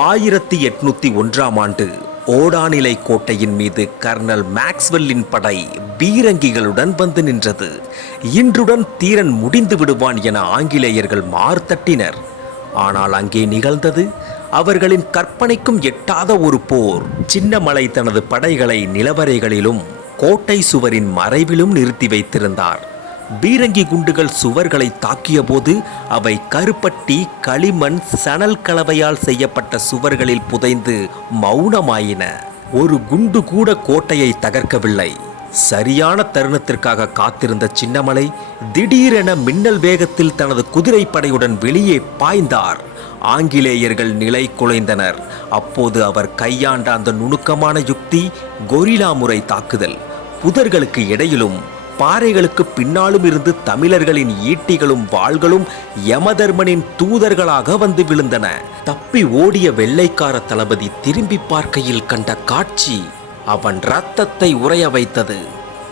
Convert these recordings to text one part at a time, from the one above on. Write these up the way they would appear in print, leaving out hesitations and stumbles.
1801ஆம் ஆண்டு ஓடானிலை கோட்டையின் மீது கர்னல் மேக்ஸ்வெல்லின் படை பீரங்கிகளுடன் வந்து நின்றது. இன்றுடன் தீரன் முடிந்து விடுவான் என ஆங்கிலேயர்கள் மார்த்தட்டினர். ஆனால் அங்கே நிகழ்ந்தது அவர்களின் கற்பனைக்கும் எட்டாத ஒரு போர். சின்னமலை தனது படைகளை நிலவரைகளிலும் கோட்டை சுவரின் மறைவிலும் நிறுத்தி வைத்திருந்தார். பீரங்கி குண்டுகள் சுவர்களை தாக்கிய போது அவை கருப்பட்டி, களிமண், சணல் கலவையால் செய்யப்பட்ட சுவர்களில் புதைந்து மௌனமாயின. ஒரு குண்டு கூட கோட்டையை தகர்க்கவில்லை. சரியான தருணத்திற்காக காத்திருந்த சின்னமலை திடீரென மின்னல் வேகத்தில் தனது குதிரைப்படையுடன் வெளியே பாய்ந்தார். ஆங்கிலேயர்கள் நிலை குலைந்தனர். அப்போது அவர் கையாண்ட அந்த நுணுக்கமான யுக்தி கொரில்லா முறை தாக்குதல். புதர்களுக்கு இடையிலும் பாறைகளுக்கு பின்னாலும் இருந்து தமிழர்களின் ஈட்டிகளும் வாள்களும் யமதர்மனின் தூதர்களாக வந்து விழுந்தன. தப்பி ஓடிய வெள்ளைக்கார தளபதி திரும்பி பார்க்கையில் கண்ட காட்சி அவன் இரத்தத்தை உறைய வைத்தது.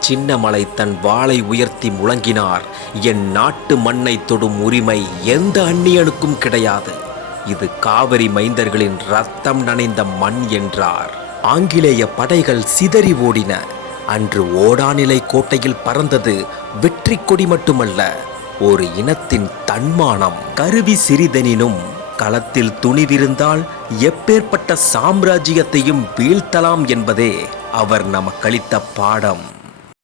சின்னமலை தன் வாளை உயர்த்தி முழங்கினார், என் நாட்டு மண்ணை தொடும் உரிமை எந்த அந்நியனுக்கும் கிடையாது. இது காவிரி மைந்தர்களின் இரத்தம் நனைந்த மண் என்றார். ஆங்கிலேய படைகள் சிதறி ஓடின. அன்று ஓடானிலை கோட்டையில் பறந்தது வெற்றி கொடி மட்டுமல்ல, ஒரு இனத்தின் தன்மானம். கருவி சிறிதெனினும் களத்தில் துணிவிருந்தால் எப்பேற்பட்ட சாம்ராஜ்யத்தையும் வீழ்த்தலாம் என்பதே அவர் நமக்களித்த பாடம்.